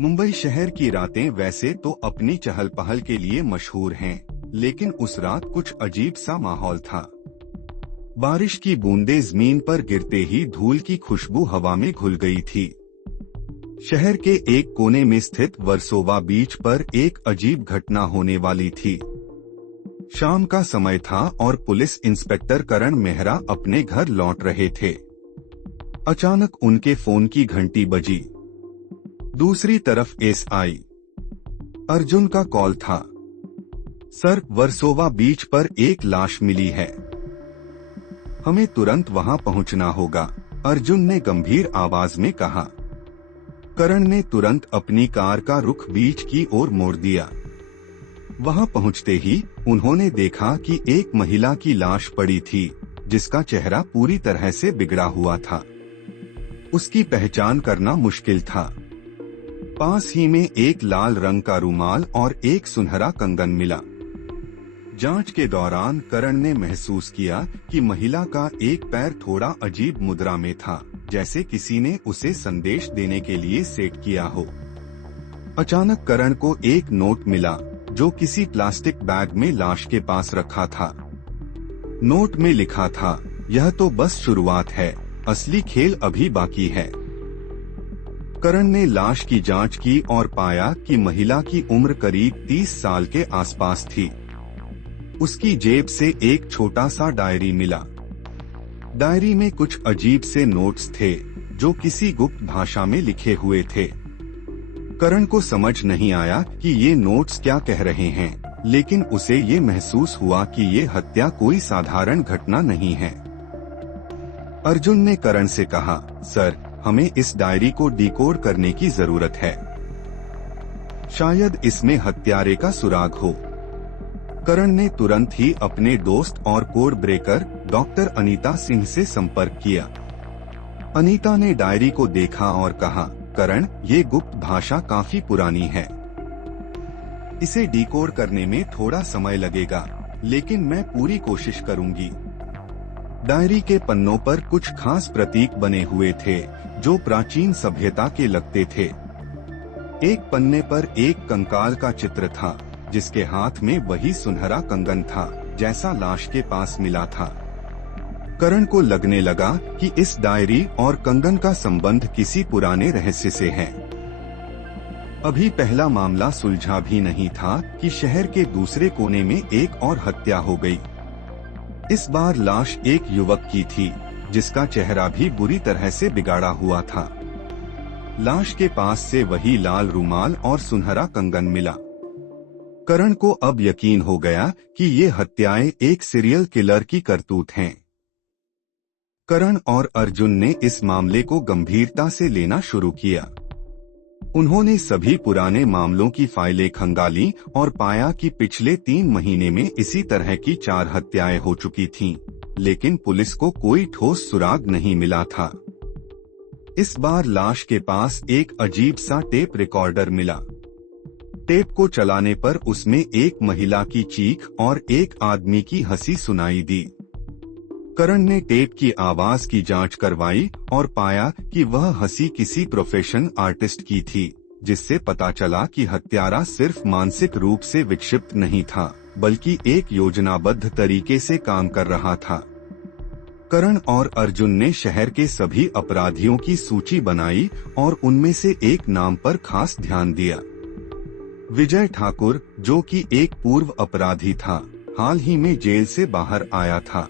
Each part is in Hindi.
मुंबई शहर की रातें वैसे तो अपनी चहल पहल के लिए मशहूर हैं, लेकिन उस रात कुछ अजीब सा माहौल था। बारिश की बूंदें जमीन पर गिरते ही धूल की खुशबू हवा में घुल गई थी। शहर के एक कोने में स्थित वर्सोवा बीच पर एक अजीब घटना होने वाली थी। शाम का समय था और पुलिस इंस्पेक्टर करण मेहरा अपने घर लौट रहे थे। अचानक उनके फोन की घंटी बजी। दूसरी तरफ एसआई अर्जुन का कॉल था। सर, वर्सोवा बीच पर एक लाश मिली है, हमें तुरंत वहां पहुंचना होगा, अर्जुन ने गंभीर आवाज में कहा। करण ने तुरंत अपनी कार का रुख बीच की ओर मोड़ दिया। वहां पहुंचते ही उन्होंने देखा कि एक महिला की लाश पड़ी थी, जिसका चेहरा पूरी तरह से बिगड़ा हुआ था। उसकी पहचान करना मुश्किल था। पास ही में एक लाल रंग का रुमाल और एक सुनहरा कंगन मिला। जांच के दौरान करण ने महसूस किया कि महिला का एक पैर थोड़ा अजीब मुद्रा में था, जैसे किसी ने उसे संदेश देने के लिए सेट किया हो। अचानक करण को एक नोट मिला, जो किसी प्लास्टिक बैग में लाश के पास रखा था। नोट में लिखा था, यह तो बस शुरुआत है, असली खेल अभी बाकी है। करण ने लाश की जांच की और पाया कि महिला की उम्र करीब 30 साल के आसपास थी। उसकी जेब से एक छोटा सा डायरी मिला। डायरी में कुछ अजीब से नोट्स थे, जो किसी गुप्त भाषा में लिखे हुए थे। करण को समझ नहीं आया कि ये नोट्स क्या कह रहे हैं, लेकिन उसे ये महसूस हुआ कि ये हत्या कोई साधारण घटना नहीं है। अर्जुन ने करण से कहा, सर, हमें इस डायरी को डिकोड करने की जरूरत है। शायद इसमें हत्यारे का सुराग हो। करण ने तुरंत ही अपने दोस्त और code breaker doctor Anita Singh से संपर्क किया। अनीता ने डायरी को देखा और कहा, करण, ये गुप्त भाषा काफी पुरानी है। इसे डिकोड करने में थोड़ा समय लगेगा, लेकिन मैं पूरी कोशिश करूंगी। डायरी के पन्नों पर कुछ खास प्रतीक बने हुए थे, जो प्राचीन सभ्यता के लगते थे। एक पन्ने पर एक कंकाल का चित्र था, जिसके हाथ में वही सुनहरा कंगन था, जैसा लाश के पास मिला था। करण को लगने लगा कि इस डायरी और कंगन का संबंध किसी पुराने रहस्य से है। अभी पहला मामला सुलझा भी नहीं था कि शहर के दूसरे कोने में एक और हत्या हो गई। इस बार लाश एक युवक की थी, जिसका चेहरा भी बुरी तरह से बिगाड़ा हुआ था। लाश के पास से वही लाल रुमाल और सुनहरा कंगन मिला। करण को अब यकीन हो गया कि ये हत्याएं एक सीरियल किलर की करतूत हैं। करण और अर्जुन ने इस मामले को गंभीरता से लेना शुरू किया। उन्होंने सभी पुराने मामलों की फाइलें खंगाली और पाया कि पिछले 3 महीने में इसी तरह की 4 हत्याएं हो चुकी थीं, लेकिन पुलिस को कोई ठोस सुराग नहीं मिला था। इस बार लाश के पास एक अजीब सा टेप रिकॉर्डर मिला। टेप को चलाने पर उसमें एक महिला की चीख और एक आदमी की हंसी सुनाई दी। करण ने टेप की आवाज की जांच करवाई और पाया कि वह हंसी किसी प्रोफेशनल आर्टिस्ट की थी, जिससे पता चला कि हत्यारा सिर्फ मानसिक रूप से विक्षिप्त नहीं था, बल्कि एक योजनाबद्ध तरीके से काम कर रहा था। करण और अर्जुन ने शहर के सभी अपराधियों की सूची बनाई और उनमें से एक नाम पर खास ध्यान दिया। विजय ठाकुर, जो कि एक पूर्व अपराधी था, हाल ही में जेल से बाहर आया था।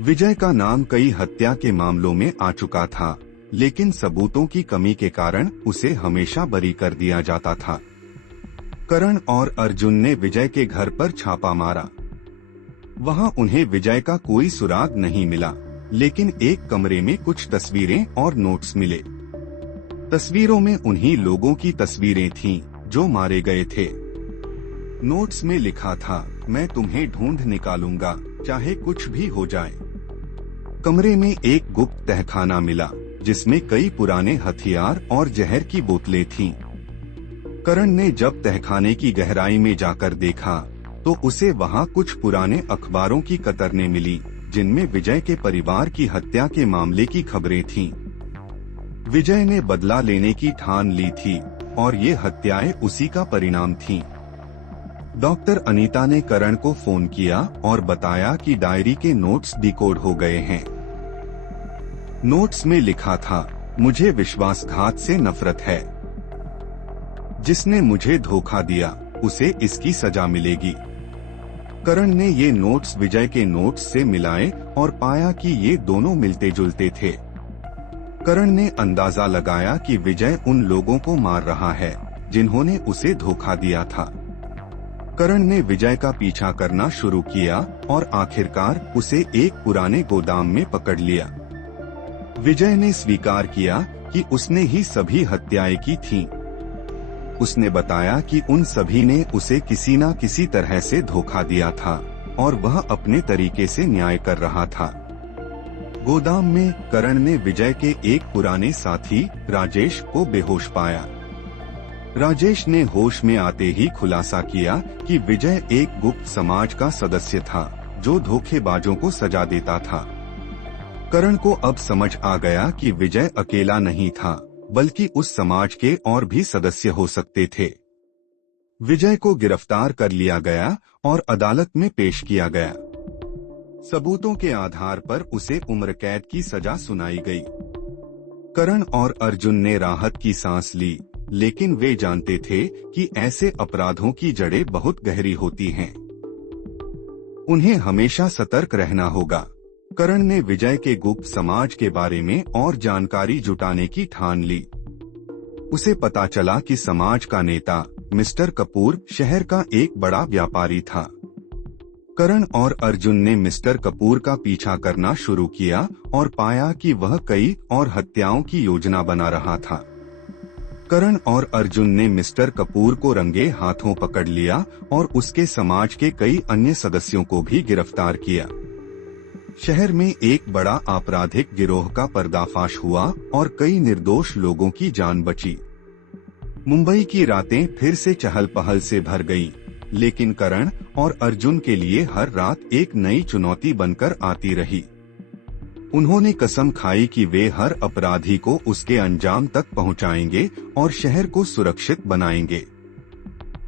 विजय का नाम कई हत्या के मामलों में आ चुका था, लेकिन सबूतों की कमी के कारण उसे हमेशा बरी कर दिया जाता था। करण और अर्जुन ने विजय के घर पर छापा मारा। वहां उन्हें विजय का कोई सुराग नहीं मिला, लेकिन एक कमरे में कुछ तस्वीरें और नोट्स मिले। तस्वीरों में उन्हीं लोगों की तस्वीरें थीं, जो मारे गए थे। नोट्स में लिखा था, मैं तुम्हें ढूंढ निकालूंगा, चाहे कुछ भी हो जाए। कमरे में एक गुप्त तहखाना मिला, जिसमें कई पुराने हथियार और जहर की बोतलें थीं। करण ने जब तहखाने की गहराई में जाकर देखा, तो उसे वहां कुछ पुराने अखबारों की कतरनें मिली, जिनमें विजय के परिवार की हत्या के मामले की खबरें थीं। विजय ने बदला लेने की ठान ली थी और ये हत्याएं उसी का परिणाम थीं। डॉक्टर अनीता ने करण को फोन किया और बताया कि डायरी के नोट्स डिकोड हो गए हैं। नोट्स में लिखा था, मुझे विश्वासघात से नफरत है। जिसने मुझे धोखा दिया उसे इसकी सजा मिलेगी। करण ने ये नोट्स विजय के नोट्स से मिलाए और पाया कि ये दोनों मिलते जुलते थे। करण ने अंदाजा लगाया कि विजय उन लोगों को मार रहा है जिन्होंने उसे धोखा दिया था। करण ने विजय का पीछा करना शुरू किया और आखिरकार उसे एक पुराने गोदाम में पकड़ लिया। विजय ने स्वीकार किया कि उसने ही सभी हत्याएं की थीं। उसने बताया कि उन सभी ने उसे किसी न किसी तरह से धोखा दिया था और वह अपने तरीके से न्याय कर रहा था। गोदाम में करण ने विजय के एक पुराने साथी राजेश को बेहोश पाया। राजेश ने होश में आते ही खुलासा किया कि विजय एक गुप्त समाज का सदस्य था जो धोखेबाजों को सजा देता था। करण को अब समझ आ गया कि विजय अकेला नहीं था, बल्कि उस समाज के और भी सदस्य हो सकते थे। विजय को गिरफ्तार कर लिया गया और अदालत में पेश किया गया। सबूतों के आधार पर उसे उम्र कैद की सजा सुनाई गई। करण और अर्जुन ने राहत की सांस ली, लेकिन वे जानते थे कि ऐसे अपराधों की जड़ें बहुत गहरी होती हैं। उन्हें हमेशा सतर्क रहना होगा। करण ने विजय के गुप्त समाज के बारे में और जानकारी जुटाने की ठान ली। उसे पता चला कि समाज का नेता मिस्टर कपूर शहर का एक बड़ा व्यापारी था। करण और अर्जुन ने मिस्टर कपूर का पीछा करना शुरू किया और पाया कि वह कई और हत्याओं की योजना बना रहा था। करण और अर्जुन ने मिस्टर कपूर को रंगे हाथों पकड़ लिया और उसके समाज के कई अन्य सदस्यों को भी गिरफ्तार किया। शहर में एक बड़ा आपराधिक गिरोह का पर्दाफाश हुआ और कई निर्दोष लोगों की जान बची। मुंबई की रातें फिर से चहल पहल से भर गईं, लेकिन करण और अर्जुन के लिए हर रात एक नई चुनौती बनकर आती रही। उन्होंने कसम खाई कि वे हर अपराधी को उसके अंजाम तक पहुंचाएंगे और शहर को सुरक्षित बनाएंगे।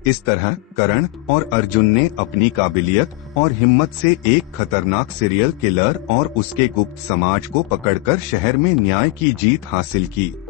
इस तरह करण और अर्जुन ने अपनी काबिलियत और हिम्मत से एक खतरनाक सीरियल किलर और उसके गुप्त समाज को पकड़कर शहर में न्याय की जीत हासिल की।